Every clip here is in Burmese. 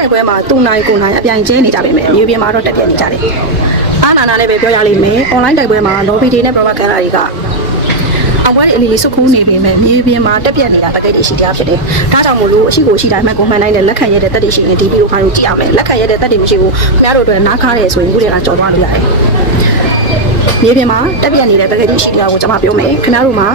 တိုက်ပွဲမှာသူနိုင်ကိုနိုင်အပြိုင်ကျဲနေကြပါမယ်မြေပြင်မှာတော့တက်ပြက်နေကြတယ်အာနာနာလည်းပဲပြောရလိမ့်မယ် online တိုက်ပွဲမှာ lobby တွေနဲ့ propaganda တွေကအဝဲအလီစုခုနေပေမဲ့မြေပြင်မှာတက်ပြက်နေတာတကယ်တည်းရှိတရားဖြစ်တယ်။ဒါကြောင့်မို့လို့အရှိကိုရှိတိုင်းမှကိုမှန်နိုင်တဲ့လက်ခံရတဲ့တက်တွေရှိရင်ဒီဗီဒီယိုဖိုင်ကိုကြည့်အောင်မယ်။လက်ခံရတဲ့တက်တွေမရှိဘူး။ခင်ဗျားတို့အတွက်နားခါရဲဆိုရင်ခုတည်းကကြော်သွားလို့ရတယ်။မြေပြင်မှာတက်ပြက်နေတဲ့တကယ်တည်းရှိတရားကိုကျွန်မပြောမယ်။ခင်ဗျားတို့မှာ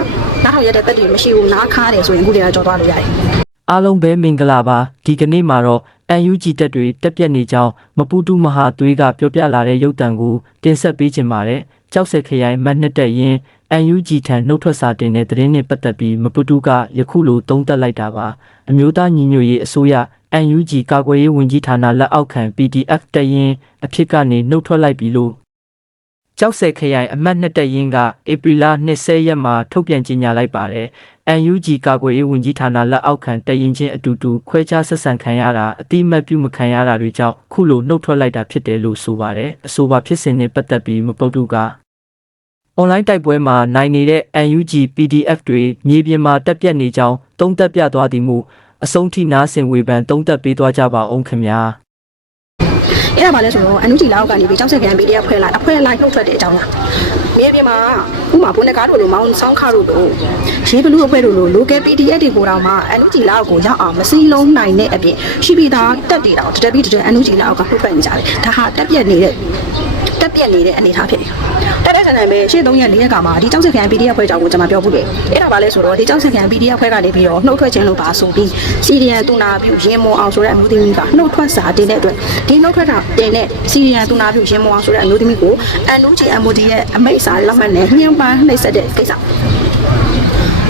နားထောင်ရတဲ့တက်တွေမရှိဘူးနားခါရဲဆိုရင်ခုတည်းကကြော်သွားလို့ရတယ်။အားလုံးပဲမင်္ဂလာပါဒီကနေ့မှာတော့ UNG တက်တွေတက်ပြက်နေကြောင်းမပူတူမဟာသွေးကပြောပြလာတဲ့ရုပ်တံကိုတင်ဆက်ပေးခြင်းပါတယ်ကြောက်စက်ခရိုင်မတ်နှစ်တက်ရင် UNG ထံနှုတ်ထွက်စာတင်တဲ့သတင်းနဲ့ပတ်သက်ပြီးမပူတူကယခုလိုသုံးသပ်လိုက်တာပါအမျိုးသားညီညွတ်ရေးအစိုးရ UNG ကာကွယ်ရေးဝန်ကြီးဌာနလက်အောက်ခံ PDF တက်ရင်အဖြစ်ကနေနှုတ်ထွက်လိုက်ပြီလို့ကြောက်စဲခရိုင်အမှတ်နှစ်တက်ရင်ကဧပြီလ20ရက်မှာထုတ်ပြန်ကြေညာလိုက်ပါတယ်။ UNG ကာကွယ်ရေးဝန်ကြီးဌာနလက်အောက်ခံတရင်ချင်းအတူတူခွဲခြားဆက်ဆံခံရတာအတိအမှတ်ပြုမခံရတာတွေကြောင့်ခုလိုနှုတ်ထွက်လိုက်တာဖြစ်တယ်လို့ဆိုပါတယ်။အဆိုပါဖြစ်စဉ်နဲ့ပတ်သက်ပြီးမပုတ်တူကအွန်လိုင်းတိုက်ပွဲမှာနိုင်နေတဲ့ UNG PDF တွေမြေပြင်မှာတက်ပြက်နေကြောင်းသုံးသက်ပြသွားသည်မူအဆုံးထိနားဆင်ဝေဖန်သုံးသက်ပေးသွားကြပါအောင်ခင်ဗျာ။ အဲ့ဒါပါလဲဆိုတော့အန်နူဂျီလာအောက်ကနေပြီးကြောက်ဆက်ခံ PDF ဖွဲ့လိုက်အဖွဲလိုက်နှုတ်ထွက်တဲ့အကြောင်းလားမြေပြင်မှာဥမာဘုန်းတကားတို့လိုမောင်းဆောင်းခါတို့လိုရေးဘလူးအဖွဲ့တို့လို local PDF တွေကိုတောင်မှအန်နူဂျီလာအောက်ကိုရောက်အောင်မစည်းလုံးနိုင်တဲ့အပြင်ရှိပြီးသားတက်တွေတောင်တတပြီးတတဲ့အန်နူဂျီလာအောက်ကနှုတ်ထွက်နေကြတယ်ဒါဟာတက်ပြက်နေတဲ့ တက်ပြက်နေတဲ့အနေအထားဖြစ်တယ်တက်တဲ့ဆန်ဆန်ပဲရှေ့3ရက်4ရက်ကမှဒီကြောက်ဆက်ခံ PDF ဖွဲ့ကြောင့်ကိုကျွန်မပြောဖို့တယ်အဲ့ဒါပါလဲဆိုတော့ဒီကြောက်ဆက်ခံ PDF ဖွဲ့ကနေပြီးတော့နှုတ်ထွက်ခြင်းလို့ပါဆိုပြီးစီရီယန်တူနာပြုရင်မောအောင်ဆိုတဲ့အမျိုးသမီးကနှုတ်ထွက်စာတင်တဲ့အတွက်ဒီနှုတ်ထွက်တာတင်တဲ့စီရီယန်တူနာပြုရင်မောအောင်ဆိုတဲ့အမျိုးသမီးကိုအန်နူဂျီ MOD ရဲ့အမိတ်စာလက်မှတ်နဲ့ညှဉ်းပန်းနှိပ်စက်တဲ့ကိစ္စ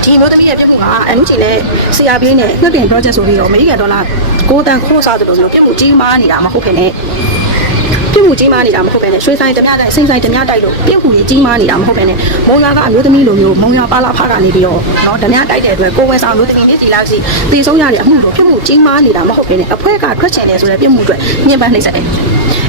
ဒီမျိုးသမီးရဲ့ပြစ်မှုကအန်နူဂျီနဲ့ CRB နဲ့ငှက်တင် project ဆိုပြီးတော့အမေရိကန်ဒေါ်လာ6တန်ခိုးစားတယ်လို့မျိုးပြစ်မှုကြီးမားနေတာမဟုတ်ဖြစ်နဲ့ ပြစ်မှုကြီးမားနေတာမဟုတ်ပဲနဲ့ရွှေဆိုင်ဓမြတိုင်းစိတ်ဆိုင်ဓမြတိုက်လို့ပြစ်မှုကြီးကြီးမားနေတာမဟုတ်ပဲနဲ့မုံရွာကအမျိုးသမီးလိုမျိုးမုံရွာပါလာဖားကနေပြီးတော့နော်ဓမြတိုက်တဲ့အတွက်ကိုဝဲဆောင်မျိုးသမီးနေစီလောက်စီတည်ဆုံးရတဲ့အမှုလိုပြစ်မှုကြီးမားနေတာမဟုတ်ပဲနဲ့အဖွဲကထွက်ချင်တယ်ဆိုတဲ့ပြစ်မှုအတွက်ညှဉ်းပန်းနှိပ်စက်တယ်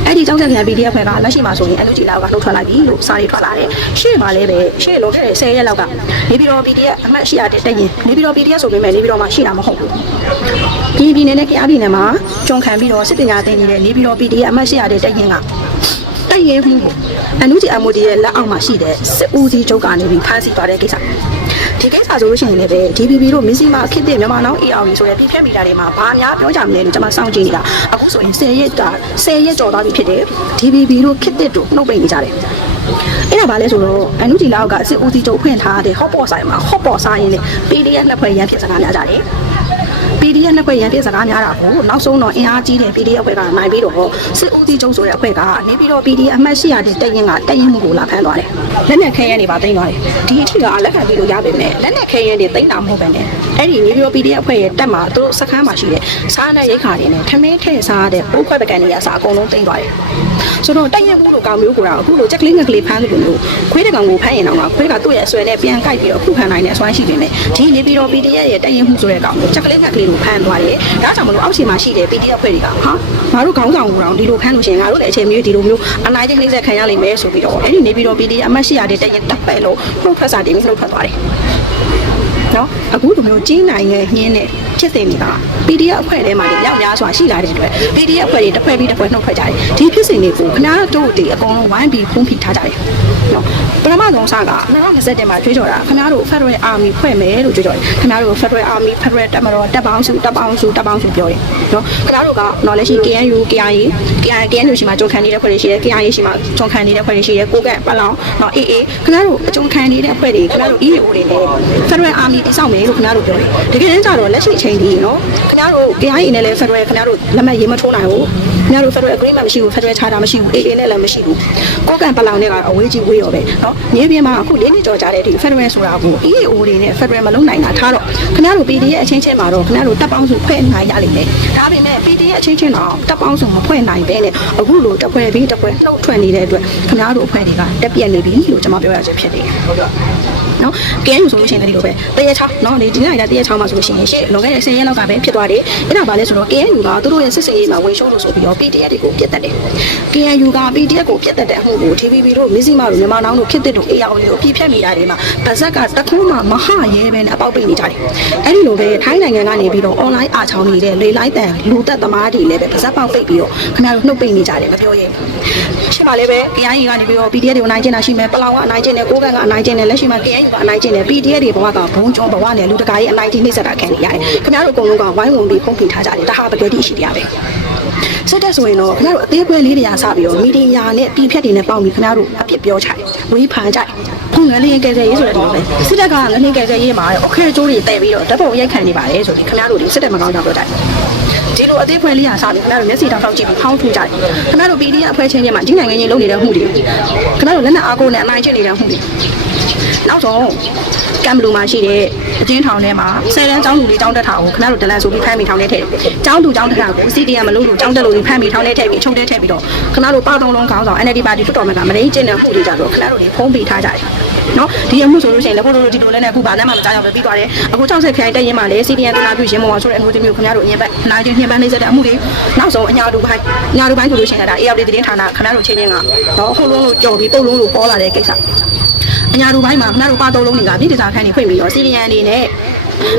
အဲ့ဒီကြောင့်ဆက်ပြန် PDF ဖွဲ့ကလက်ရှိမှာဆိုရင်အန်လူဂျီလာကနှုတ်ထွက်လိုက်ပြီလို့စာတွေထွက်လာတယ်ရှေ့မှာလည်းပဲရှေ့လုံးခဲ့တဲ့10ရက်လောက်ကနေပြီးတော့ PDF အမှတ်ရှိရတဲ့တရင်နေပြီးတော့ PDF ဆိုပေမဲ့နေပြီးတော့မှရှိတာမဟုတ်ဘူးပြည်ပြည်နယ်နဲ့ကြားပြည်နယ်မှာကြုံခံပြီးတော့စစ်ပညာသင်နေတဲ့နေပြီးတော့ PDF အမှတ်ရှိရတဲ့တရင်ကတိုက်ရင်မှုအန်လူဂျီ MOD ရဲ့လက်အောက်မှာရှိတဲ့စစ်ဦးစီးချုပ်ကနေပြီးဖမ်းဆီးသွားတဲ့ကိစ္စ ဒီကိစ္စဆိုလို့ရှိရင်လည်းပဲ DPP တို့မင်းစီမာခစ်တဲ့မြန်မာနောင် AR ဆိုတဲ့ပြည်ဖြတ်မီတာတွေမှာဘာများပြောကြမလဲလို့ကျွန်မစောင့်ကြည့်နေတာအခုဆိုရင်10ရက်တာ10ရက်ကျော်သွားပြီဖြစ်တယ် DPP တို့ခစ်တဲ့တို့နှုတ်ပိတ်နေကြတယ်အဲ့ဒါဘာလဲဆိုတော့အန်နူဂျီလာကစစ်ဦးစီးချုပ်ဖွင့်ထားတဲ့ hot pot ဆိုင်မှာ hot pot ဆိုင်ရင်လေ PDF နှစ်ဖွဲ့ရန်ဖြစ်စကားများကြတယ် PDF နှစ်ဖွဲ့ရန်ပြစကားများတာကိုနောက်ဆုံးတော့အင်အားကြီးတဲ့ PDF အဖွဲ့ကနိုင်ပြီးတော့စစ် ဦးစီးချုပ်ဆိုတဲ့အဖွဲ့ကနေပြီးတော့ PDF အမှတ်ရှိရတဲ့တရင်ကတရင်မှုကိုလာဖမ်းသွားတယ်။လက်နက်ခဲယမ်းတွေပါသိမ်းသွားတယ်။ဒီအထိကလက်ခံပြီးလို့ရပါမယ်။လက်နက်ခဲယမ်းတွေသိမ်းတာမဟုတ်ပဲနဲ့အဲ့ဒီနေပြီးတော့ PDF အဖွဲ့ရဲ့တက်မှာသူတို့စခန်းမှာရှိတဲ့စားနဲ့ရိတ်ခါတွေနဲ့ထမင်းထည့်စားတဲ့ပိုးခွက်ပကံတွေကစားအကုန်လုံးသိမ်းသွားတယ်။ဆိုတော့တရင်မှုလို့ကောင်မျိုးကိုတော့အခုလိုချက်ကလေးငက်ကလေးဖမ်းလို့မျိုးခွေးတကောင်ကိုဖမ်းရင်တော့ခွေးကသူ့ရဲ့အဆွဲနဲ့ပြန်ကိုက်ပြီးတော့ခုခံနိုင်တဲ့အစွမ်းရှိနေတယ်။ဒီနေပြီးတော့ PDF ရဲ့တရင်မှုဆိုတဲ့ကောင်ကိုချက်ကလေးငက်ကလေးကိုဖမ်းသွားတယ်။ဒါကြောင့်မလို့အောက်ခြေမှာရှိတဲ့ PDF ဖွဲ့တွေကဟာငါတို့ခေါင်းဆောင်ကိုတော့ဒီလိုဖမ်းလို့ရှိရင်ငါတို့လည်းအချိန်မျိုးဒီလိုမျိုးအနိုင်ချင်းနှိမ့်ဆက်ခံရလိမ့်မယ်ဆိုပြီးတော့အဲ့ဒီနေပြီးတော့ PDF အမှတ်ရှိရတဲ့တရင်တက်ပဲလို့နှုတ်ဖက်စာတင်ပြီးနှုတ်ဖက်သွားတယ်။နော်အခုလိုမျိုးကြီးနိုင်ရဲ့ညင်းနဲ့ဖြစ်နေနေတာ PDF အဖွဲ့ထဲမှာလည်းရောက်များစွာရှိလာတဲ့အတွက် PDF အဖွဲ့တွေတစ်ဖွဲ့ပြီးတစ်ဖွဲ့နှုတ်ထွက်ကြတယ်ဒီဖြစ်စဉ်တွေကိုခဏတို့တွေအကုန်လုံးဝိုင်းပြီးဖုံးဖိထားကြတယ်နော်ပထမဆုံးစက2021မှာကြွေးကြော်တာခင်ဗျားတို့ Federal Army ဖွဲ့မယ်လို့ကြွေးကြော်တယ်ခင်ဗျားတို့ Federal Army Federal တပ်မတော်တပ်ပေါင်းစုတပ်ပေါင်းစုတပ်ပေါင်းစုပြောတယ်နော်ခင်ဗျားတို့ကနော်လက်ရှိ KNU KIA KIA KNU ရှိမှာကြုံခံနေတဲ့ဖွဲ့တွေရှိတယ် KIA ရှိမှာကြုံခံနေတဲ့ဖွဲ့တွေရှိတယ်ကိုကန့်ပလောင်နော် AA ခင်ဗျားတို့အကြုံခံနေတဲ့ဖွဲ့တွေခင်ဗျားတို့ EAO တွေနဲ့ Federal Army တိစောက်မယ်လို့ခင်ဗျားတို့ပြောတယ်တကယ်တမ်းကျတော့လက်ရှိအချိန်ဒီနော်ခင်ဗျားတို့ KIA နဲ့လည်း Federal ခင်ဗျားတို့လက်မှတ်ရေးမထိုးနိုင်ဘူးခင်ဗျားတို့ Federal Agreement မရှိဘူး Federal Charter မရှိဘူး AA နဲ့လည်းမရှိဘူးကိုကန့်ပလောင်နဲ့ကတော့အဝေးကြီးဝေးရောပဲနော်မြေပြင်မှာအခုလေးနှစ်ကြော်ကြတဲ့ဒီ Federal ဆိုတာကို EAO တွေနဲ့ Federal မလုံးနိုင်တာထားတော့ခင်ဗျားတို့ PD ရဲ့အချင်းချင်းမှာတော့ခင်ဗျားတို့တပ်ပေါင်းစုဖွဲ့နိုင်ရလိမ့်မယ်ဒါပေမဲ့ PD ရဲ့အချင်းချင်းတော့တပ်ပေါင်းစုမဖွဲ့နိုင်ပဲနဲ့အခုလိုတပ်ဖွဲ့ပြီးတပ်ဖွဲ့နှုတ်ထွက်နေတဲ့အတွက်ခင်ဗျားတို့အဖွဲ့တွေကတက်ပြက်နေပြီလို့ကျွန်မပြောရချင်ဖြစ်တယ်ဟုတ်ကဲ့ နော် KNU ဆိုလို့ရှိရင်လည်းဒီလိုပဲတရက်ချောင်းနော်ဒီဒီနေ့ကတရက်ချောင်းမှာဆိုလို့ရှိရင်ရှေ့လွန်ခဲ့တဲ့10ရက်လောက်ကပဲဖြစ်သွားတယ်အဲ့ဒါဘာလဲဆိုတော့ KNU ကသူတို့ရဲ့စစ်စင်ရေးမှာဝင်ရှုံးလို့ဆိုပြီးတော့ PDF တွေကိုပြတ်တက်တယ် KNU က PDF ကိုပြတ်တက်တဲ့အမှုကို TVB တို့မစ္စည်းမတို့မြန်မာနောင်တို့ဖြစ်တဲ့တို့ AR တွေကိုပြည့်ဖြတ်မိတာတွေမှာဗဇက်ကတခုမှမဟရဲပဲနဲ့အပေါက်ပိတ်နေကြတယ်အဲ့ဒီလိုပဲထိုင်းနိုင်ငံကနေပြီးတော့ online အားချောင်းနေတဲ့လေလိုက်တန်လူသက်သမားတွေလည်းပဲဗဇက်ပေါက်ပိတ်ပြီးတော့ခင်ဗျားတို့နှုတ်ပိတ်နေကြတယ်မပြောရဲရှင်းပါလေပဲ KNU ကနေပြီးတော့ PDF တွေကိုအနိုင်ကျင့်တာရှိမယ်ပလောင်ကအနိုင်ကျင့်တယ်ကိုးကန်ကအနိုင်ကျင့်တယ်လက်ရှိမှာ KNU ကအနိုင်ကျင့်တယ် PDF တွေဘဝကဘုံကျော်ဘဝနဲ့လူတကာကြီးအနိုင်ကျင့်နှိမ့်ဆက်တာခံနေရတယ်ခင်ဗျားတို့အကုန်လုံးကဝိုင်းဝန်းပြီးဖုံးဖိထားကြတယ်ဒါဟာပကတိရှိတရားပဲစစ်တပ်ဆိုရင်တော့ခင်ဗျားတို့အသေးအဖွဲလေးတွေကစပြီးတော့မီဒီယာနဲ့ပြည်ဖြတ်တွေနဲ့ပေါင်းပြီးခင်ဗျားတို့အဖြစ်ပြောချိုင်ဝေးဖန်ကြိုက်ခုငလင်းကဲဆယ်ရေးဆိုတဲ့ဒီလိုပဲစစ်တပ်ကငလင်းကဲဆယ်ရေးမှာအခဲကျိုးတွေတည်ပြီးတော့ဓာတ်ပုံရိုက်ခံနေပါတယ်ဆိုပြီးခင်ဗျားတို့ဒီစစ်တပ်မကောင်းကြောင်ပြောကြတယ်ဒီလိုအသေးဖွဲလေးဟာစပြီးခင်ဗျားတို့မျက်စိတောက်တောက်ကြည့်ပြီးဖောင်းထူကြတယ်ခင်ဗျားတို့ PDF အဖွဲ့ချင်းချင်းမှာဒီနိုင်ငံကြီးလုပ်နေတဲ့မှုတွေခင်ဗျားတို့လက်နက်အားကိုးနဲ့အနိုင်ကျင့်နေတဲ့မှုတွေ နောက်ဆုံးကမ်ဘလူမှာရှိတဲ့အကျဉ်းထောင်ထဲမှာဆယ်တန်းကျောင်းသူလေးကျောင်းတက်တာကိုခင်ဗျားတို့ဒလန်ဆိုပြီးဖမ်းမိထောင်ထဲထည့်တယ်ကျောင်းသူကျောင်းတက်တာကို CDM မလို့လို့ကျောင်းတက်လို့ဖမ်းမိထောင်ထဲထည့်ပြီးချုပ်ထဲထည့်ပြီးတော့ခင်ဗျားတို့ပါသုံးလုံးခေါင်းဆောင် NLD ပါတီတွတ်တော်မှာကမရင်းကျင်းတဲ့မှုတွေကြတော့ခင်ဗျားတို့တွေဖုံးပေးထားကြတယ်နော်ဒီအမှုဆိုလို့ရှိရင်လည်းဘို့တို့ဒီလိုလည်းနဲ့အခုဗာနဲ့မှမကြားကြပဲပြီးသွားတယ်အခု60ခိုင်တက်ရင်မှလည်း CDM တူနာပြုရင်မောဆိုတဲ့အမှုတွေမျိုးခင်ဗျားတို့အရင်ပဲနိုင်ချင်းညှဉ်းပန်းနေစတဲ့အမှုတွေနောက်ဆုံးအညာတူပိုင်းအညာတူပိုင်းဆိုလို့ရှိရင်လည်းဒါ AR သတင်းဌာနခင်ဗျားတို့ချင်းချင်းကတော့ဟိုလုံးလို့ကြော်ပြီးပုတ်လုံးလို့ပေါ်လာတဲ့ကိစ္စအ ညာတို့ဘိုင်းမှာခဏတို့ပါသုံးလုံးတွေကပြည်တသာခန်းနေဖွင့်ပြီးတော့စီရီယန်အနေနဲ့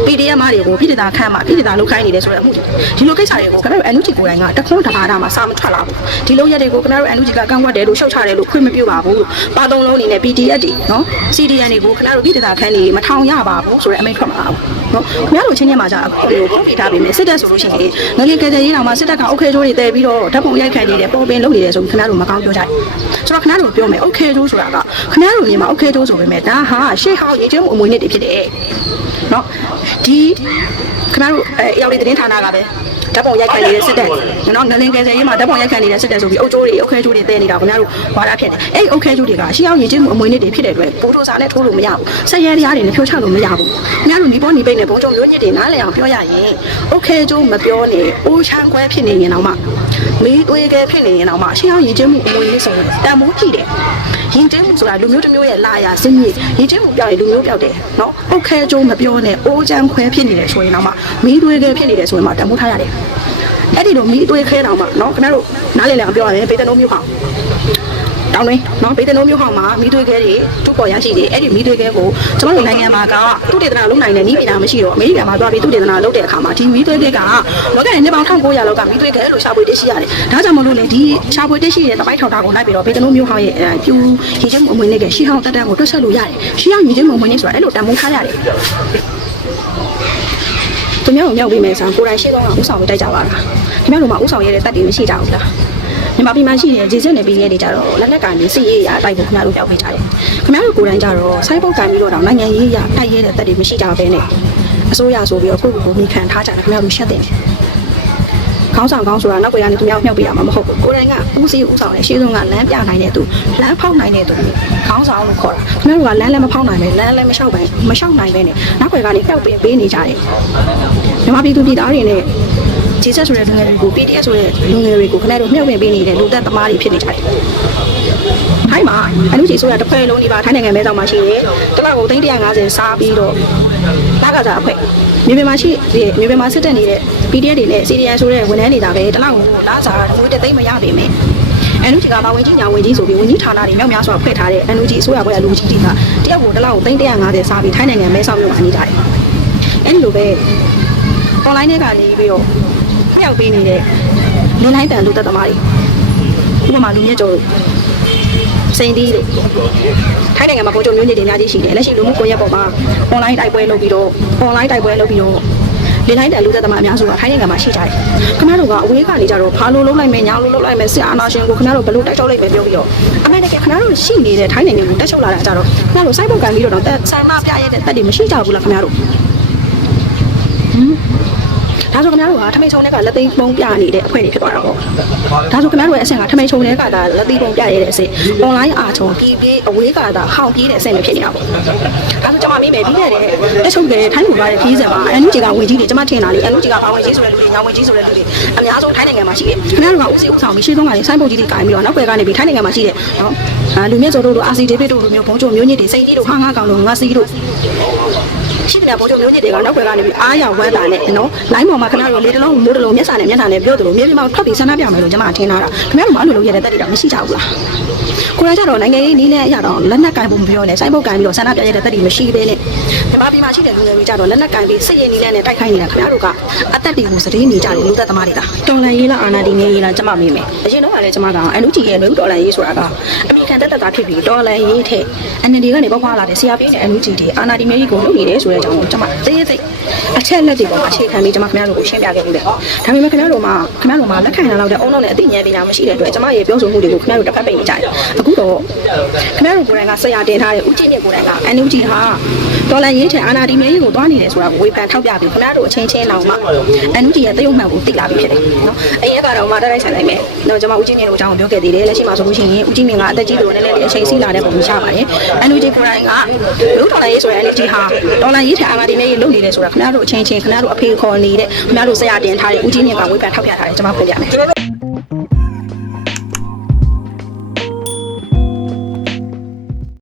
PDF မတွေကိုပြည်တသာခန်းမှာပြည်တသာလုတ်ခိုင်းနေတယ်ဆိုတဲ့အမှုဒီလိုကိစ္စတွေကိုခင်ဗျားတို့ NUG ကိုယ်တိုင်ကတခွန်းတပါးတာမှာစာမထွက်လာဘူးဒီလိုရက်တွေကိုခင်ဗျားတို့ NUG ကကန့်ကွက်တယ်လို့ရှုတ်ချတယ်လို့ခွင့်မပြုပါဘူးလို့ပါသုံးလုံးအနေနဲ့ PDF တွေနော် CDN တွေကိုခင်ဗျားတို့ပြည်တသာခန်းနေမထောင်ရပါဘူးဆိုတဲ့အမိန့်ထွက်မှာပါနော်ခင်ဗျားတို့ချင်းချင်းမှာじゃအခုလိုပုံပြထားပြီးမယ်စစ်တပ်ဆိုလို့ရှိရင်ငရေကဲတဲ့ရေးတော်မှာစစ်တပ်ကအိုကေကျိုးတွေတည်ပြီးတော့ဓာတ်ပုံရိုက်ခံနေတယ်ပုံပင်လုပ်နေတယ်ဆိုပြီးခင်ဗျားတို့မကောင်းပြောကြတယ်ဆိုတော့ခင်ဗျားတို့ပြောမယ်အိုကေကျိုးဆိုတာကခင်ဗျားတို့မြင်မှာအိုကေကျိုးဆိုပေမဲ့ဒါဟာရှေ့ဟောင်းရေးချင်းမှုအမွေနှစ်တွေဖြစ်တယ် နော်ဒီခင်ဗျားတို့အဲရောက်တဲ့သတင်းဌာနကပဲဓာတ်ပုံရိုက်ခံနေတဲ့စစ်တပ်နော်ငလင်ကဲဆယ်ရေးမှာဓာတ်ပုံရိုက်ခံနေတဲ့စစ်တပ်ဆိုပြီးအုတ်ကျိုးတွေအုတ်ခဲကျိုးတွေတဲနေတာခင်ဗျားတို့ဝါဒဖြစ်တယ်အဲ့ဒီအုတ်ခဲကျိုးတွေကရှေ့ဟောင်းရေးချင်းမှုအမွေနှစ်တွေဖြစ်တဲ့အတွက်ပိုးထိုးစာနဲ့ထိုးလို့မရဘူးဆက်ရဲတရားတွေနဲ့ဖြိုးချလို့မရဘူးခင်ဗျားတို့နီးပေါ်နီးပိတ်နဲ့ဘုံကြုံမျိုးညစ်တွေနားလည်အောင်ပြောရရင်အုတ်ခဲကျိုးမပြောနဲ့အိုးချမ်းခွဲဖြစ်နေရင်တော့မှ မီးသွေးကဲဖြစ်နေရင်တော့မှရှေ့ဟောင်းရေးချင်းမှုအမွေနှစ်ဆိုရင်တန်မိုးကြည့်တယ်ရင်ချင်းမှုဆိုတာလူမျိုးတစ်မျိုးရဲ့လာရစင်းကြီးရင်ချင်းမှုပြောက်ရင်လူမျိုးပြောက်တယ်နော်အုတ်ခဲကျိုးမပြောနဲ့အိုးချမ်းခွဲဖြစ်နေတယ်ဆိုရင်တော့မှမီးသွေးကဲဖြစ်နေတယ်ဆိုရင်မှတန်မိုးထားရတယ်အဲ့ဒီလိုမီးသွေးခဲတောင်မှနော်ခင်ဗျားတို့နားလည်လည်အောင်ပြောရရင်ပေတနိုးမျိုးဟောင်း တောင်းတွင်းနော်ပေတနိုးမျိုးဟောင်းမှာမိသွေးခဲတွေทุกပေါ်ရရှိတယ်အဲ့ဒီမိသွေးခဲကိုကျွန်တော်တို့နိုင်ငံမှာကသူတေသနာလုံးနိုင်တဲ့ဤပညာမရှိတော့အမေရိကန်မှာသွားပြီးသူတေသနာလုပ်တဲ့အခါမှာဒီမိသွေးခဲကလောကရဲ့နှစ်ပေါင်း1900လောက်ကမိသွေးခဲလို့ရှာဖွေတရှိရတယ်ဒါကြောင့်မလို့လေဒီရှာဖွေတရှိတဲ့တပိုက်ထောက်တာကိုလိုက်ပြီးတော့ပေတနိုးမျိုးဟောင်းရဲ့အဲပြူရည်ချင်းမှုအမွေနဲ့ကရှီဟောင်းတက်တက်ကိုတွက်ဆက်လို့ရတယ်ရှီဟောင်းရည်ချင်းမှုအမွေနဲ့ဆိုတာအဲ့လိုတန်ဖိုးထားရတယ်သူများကိုမြောက်ပြီးမယ်ဆိုကိုယ်တိုင်ရှိတော့ဥဆောင်တိုက်ကြပါလားခင်ဗျားတို့မှာဥဆောင်ရတဲ့တက်တွေမရှိကြဘူးလား မြန်မာပြည်မှာရှိတဲ့ဂျေစစ်နယ်ပြည်နယ်တွေကြတော့လက်လက်ကန်နေစီရေးရတိုက်ဖို့ခင်ဗျားတို့ပြောင်းပေးကြတယ်ခင်ဗျားတို့ကိုယ်တိုင်ကြတော့စိုင်းပုတ်ကန်ပြီးတော့တောင်နိုင်ငံရေးရတိုက်ရဲတဲ့တက်တွေမရှိကြဘဲနဲ့အစိုးရဆိုပြီးတော့ကိုယ့်ကိုယ်ကိုမိခံထားကြတယ်ခင်ဗျားတို့ရှက်တယ် ခေါင်းဆောင်ခေါင်းဆိုတာနောက်ကနေသူများမြှောက်ပေးရမှာမဟုတ်ဘူးကိုယ်တိုင်ကဦးစီးဦးဆောင်တယ်ရှေ့ဆုံးကလမ်းပြနိုင်တဲ့သူလမ်းဖောက်နိုင်တဲ့သူခေါင်းဆောင်လို့ခေါ်တာခင်ဗျားတို့ကလမ်းလည်းမဖောက်နိုင်ပဲလမ်းလည်းမလျှောက်ပဲမလျှောက်နိုင်ပဲနဲ့နောက်ွယ်ကနေဖျောက်ပေးပေးနေကြတယ်မြန်မာပြည်သူပြည်သားတွေနဲ့ဂျေဆက်ဆိုတဲ့လူငယ်တွေကို PDF ဆိုတဲ့လူငယ်တွေကိုခဏတော့မြှုပ်ပင်ပေးနေတဲ့လူသက်သမားတွေဖြစ်နေကြတယ်။ထိုင်းမှာအလူကြီးဆိုရတစ်ဖွဲ့လုံးဒီပါထိုင်းနိုင်ငံမဲဆောင်မှာရှိတယ်။တစ်လောက်ကို350စားပြီးတော့လာကစားအဖွဲ့ မြေပြင်မှာရှိတဲ့မြေပြင်မှာစစ်တက်နေတဲ့ PDF တွေနဲ့ CDN ဆိုတဲ့ဝန်ထမ်းတွေဒါပဲတစ်လောက်ကိုလာစားငွေတစ်သိန်းမရပေမဲ့အန်ယူဂျီကပါဝင်ကြီးညာဝင်ကြီးဆိုပြီးဝင်ကြီးဌာနတွေမြောက်များစွာဖွဲ့ထားတဲ့အန်ယူဂျီအစိုးရဘွဲ့လူကြီးတွေကတယောက်ကိုတစ်လောက်ကို350စားပြီးထိုင်းနိုင်ငံမဲဆောင်မြို့မှာနေကြတယ်။အဲဒီလိုပဲ online ထဲကနေပြီးတော့မြောက်ပေးနေတဲ့လင်းလိုက်တန်လူသက်သမားတွေဥပမာလူမြင့်ကျော်တို့ စိန်တီးတို့ထိုင်းနိုင်ငံမှာပုံကြုံမျိုးညစ်တွေအများကြီးရှိတယ်လက်ရှိလူမှုကွန်ရက်ပေါ်မှာ online တိုက်ပွဲလုပ်ပြီးတော့ online တိုက်ပွဲလုပ်ပြီးတော့လင်းလိုက်တန်လူသက်သမားအများစုကထိုင်းနိုင်ငံမှာရှိကြတယ်ခင်ဗျားတို့ကအဝေးကနေကြတော့ဘာလို့လုံးလိုက်မယ်ညာလို့လုံးလိုက်မယ်စစ်အာဏာရှင်ကိုခင်ဗျားတို့ဘယ်လိုတိုက်ထုတ်လိုက်မယ်ပြောပြီးတော့အမေတကယ်ခင်ဗျားတို့ရှိနေတဲ့ထိုင်းနိုင်ငံကိုတက်ချုပ်လာတာကြတော့ခင်ဗျားတို့စိုက်ပုတ်ကန်ပြီးတော့တော့ဆန္ဒပြရတဲ့တက်တွေမရှိကြဘူးလားခင်ဗျားတို့ဒါ ဒါဆိုခင်ဗျားတို့ကထမိန်ချုံတဲ့ကလက်သိမ်းပုံပြနေတဲ့အဖွဲ့တွေဖြစ်သွားတာပေါ့ဒါဆိုခင်ဗျားတို့ရဲ့အဆင့်ကထမိန်ချုံတဲ့ကဒါလက်သိမ်းပုံပြရတဲ့အဆင့် online အားချုံပြီးပြီးအဝေးကဒါဟောင်းပြေးတဲ့အဆင့်တွေဖြစ်နေတာပေါ့ဒါဆိုကျွန်မမေးမယ်ပြီးခဲ့တဲ့အချုပ်တွေထိုင်းကိုလာတဲ့ခီးစဉ်မှာအန်ယူဂျီကဝင်ကြီးတွေကျွန်မထင်တာလေအန်ယူဂျီကဘာဝင်ကြီးဆိုတဲ့လူတွေညာဝင်ကြီးဆိုတဲ့လူတွေအများဆုံးထိုင်းနိုင်ငံမှာရှိတယ်ခင်ဗျားတို့ကဦးစီးဦးဆောင်ပြီးရှေ့ဆုံးကနေစိုင်းပုတ်ကြီးတွေကင်ပြီးတော့နောက်ွယ်ကနေပြီးထိုင်းနိုင်ငံမှာရှိတယ်နော်အာလူမြင့်စောတို့တို့အာစီဒေးဗစ်တို့လိုမျိုးဘုံကျုံမျိုးညစ်တွေစိန်ကြီးတို့ဟာငါကောင်တို့ငါစီတို့ ရှိတဲ့ဘုံကျုံမျိုးညစ်တွေကနောက်ွယ်ကနေပြီးအားရဝမ်းတာနဲ့နော်လိုင်းပေါ်မှာခဏတော့လေတလုံးမိုးတလုံးမျက်စာနဲ့မျက်စာနဲ့ပြောသလိုမြေပြင်မှာထွက်ပြီးဆန္ဒပြမယ်လို့ကျွန်မထင်တာခင်ဗျားတို့မအဲ့လိုလုပ်ရတဲ့တက်တွေတော့မရှိကြဘူးလား ကိုရကြတော့နိုင်ငံရေးနည်းနဲ့အရတော့လက်နက်ကင်ဖို့မပြောနဲ့စိုင်းပုတ်ကင်ပြီးတော့ဆန္ဒပြရတဲ့တက်တွေမရှိသေးနဲ့မြန်မာပြည်မှာရှိတဲ့လူငယ်တွေကြတော့လက်နက်ကင်ပြီးစစ်ရေးနည်းနဲ့တိုက်ခိုက်နေတာခင်ဗျားတို့ကအသက်တွေကိုစတေးနေကြတယ်လူသက်သမားတွေလားတော်လန်ရေးလားအာနာဒီနေရေးလားကျွန်မမေးမယ်အရင်တော့ကလည်းကျွန်မကအန်လူကြီးရဲ့လူတော်လန်ရေးဆိုတာကအမိခံတက်တက်တာဖြစ်ပြီးတော်လန်ရေးထက် NLD ကနေပေါက်ခွာလာတဲ့ဆရာပြင်းတဲ့အန်လူကြီးတွေအာနာဒီနေရေးကိုလုပ်နေတယ်ဆိုတဲ့အကြောင်းကိုကျွန်မသိသိအချက်လက်တွေပေါ်အခြေခံပြီးကျွန်မခင်ဗျားတို့ကိုရှင်းပြခဲ့ပြီလေဒါပေမဲ့ခင်ဗျားတို့မှာခင်ဗျားတို့မှာလက်ခံရလောက်တဲ့အုံနောက်နဲ့အသိဉာဏ်ပညာမရှိတဲ့အတွက်ကျွန်မရဲ့ပြောဆိုမှုတွေကိုခင်ဗျားတို့တစ်ဖက်ပိတ်နေကြတယ်အခုတော့ခင်ဗျားတို့ကိုယ်တိုင်ကဆရာတင်ထားတဲ့ဦးချင်းမြင့်ကိုယ်တိုင်ကအန်လူကြီးဟာတော်လန်ရေးထက်အာနာဒီနေရေးကိုတွားနေတယ်ဆိုတာကိုဝေဖန်ထောက်ပြပြီးခင်ဗျားတို့အချင်းချင်းလောင်မှအန်လူကြီးရဲ့တရုတ်မှန်ကိုသိလာပြီဖြစ်တယ်နော်အရင်ကတော့မှတိုက်ရိုက်ဆိုင်လိုက်မယ်တော့ကျွန်မဦးချင်းမြင့်ကိုအကြောင်းပြောခဲ့သေးတယ်လက်ရှိမှာဆိုလို့ရှိရင်ဦးချင်းမြင့်ကအသက်ကြီးလို့နည်းနည်းလေးအချိန်စီးလာတဲ့ပုံစံရပါတယ်အန်လူကြီးကိုယ်တိုင်ကလူတော်လန်ရေးဆိုတဲ့အန်လူကြီးဟာတော်လန်ရေးထက်အာနာဒီနေရေးလုပ်နေတယ်ဆိုတာခင်ဗျားတို့အချင်းချင်းခင်ဗျားတို့အဖေခေါ်နေတဲ့ခင်ဗျားတို့ဆရာတင်ထားတဲ့ဦးချင်းမြင့်ကဝေဖန်ထောက်ပြထားတယ်ကျွန်မဖွင့်ပြမယ်